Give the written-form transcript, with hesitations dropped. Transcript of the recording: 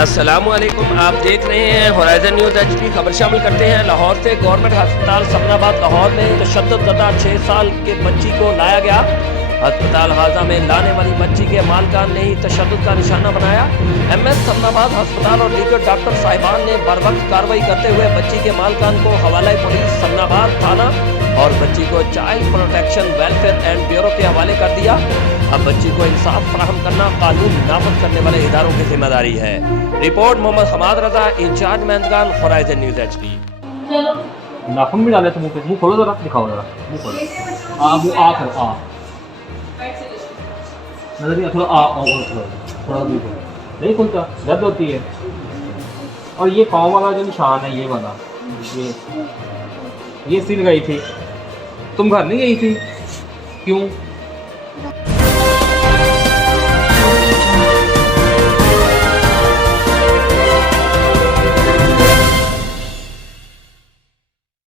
अस्सलामुअलैकुम, आप देख रहे हैं होराइज़न न्यूज़ एचडी। खबर शामिल करते हैं लाहौर से। गवर्नमेंट अस्पताल समनाबाद लाहौर में तशद्दुद 6 साल के बच्ची को लाया गया। अस्पताल हाजा में लाने वाली बच्ची के मालकान ने ही तशद्दुद का निशाना बनाया। एमएस समनाबाद अस्पताल और दीगर डॉक्टर साहिबान ने बर वक्त कार्रवाई करते हुए बच्ची के मालकान को हवाला पुलिस समनाबाद थाना और बच्ची को child protection welfare and bureau के हवाले कर दिया। अब बच्ची को इंसाफ फराहम करना कानून नाफज करने वाले इदारों की जिम्मेदारी है। रिपोर्ट मोहम्मद हमाद रजा, इंचार्ज मैंदगान, होराइज़न न्यूज़ एचडी। नाखून भी डाले थे मुंह पे, मुंह खोलो जरा, दिखाओ जरा मुंह खोलो। वो आ करो, आ नजरिया थोड़ा थोड़ा दूर करो, नहीं खुलता, दर्द होती है। और ये पाँव वाला जो निशान है, ये वाला, ये सिल गई थी। तुम घर नहीं गई थी, क्यों?